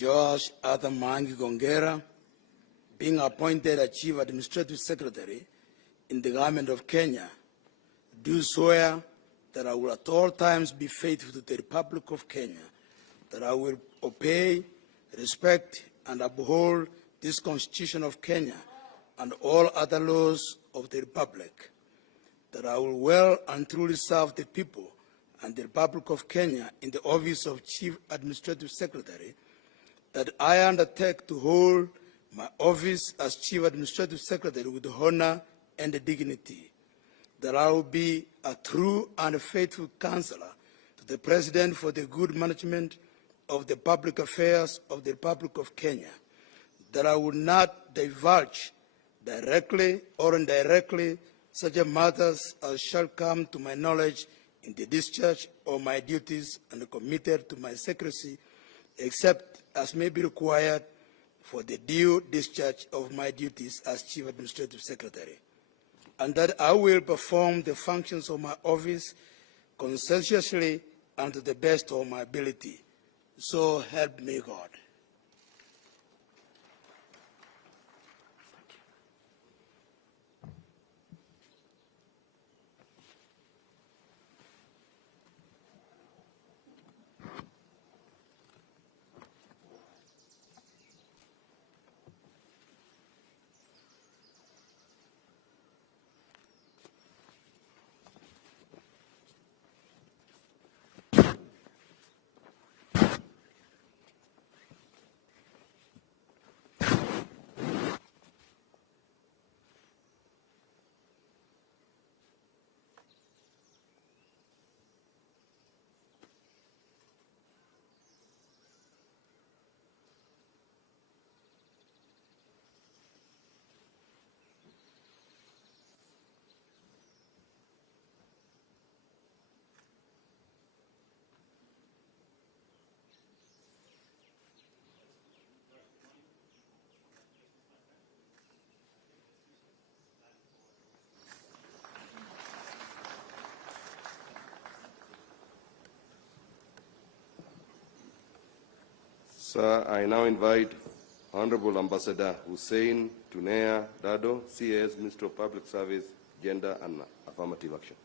Joash Maangi, being appointed as Chief Administrative Secretary in the government of Kenya, do swear that I will at all times be faithful to the Republic of Kenya, that I will obey, respect, and uphold this Constitution of Kenya and all other laws of the Republic, that I will well and truly serve the people and the Republic of Kenya in the office of Chief Administrative Secretary, that I undertake to hold my office as Chief Administrative Secretary with honor and dignity, that I will be a true and faithful counselor to the President for the good management of the public affairs of the Republic of Kenya, that I will not divulge directly or indirectly such matters as shall come to my knowledge in the discharge of my duties, and committed to my secrecy, except as may be required for the due discharge of my duties as Chief Administrative Secretary, and that I will perform the functions of my office conscientiously and to the best of my ability. So help me God. Sir, I now invite Honorable Ambassador Hussein Tunea Dado, CAS Ministry of Public Service, Gender and Affirmative Action.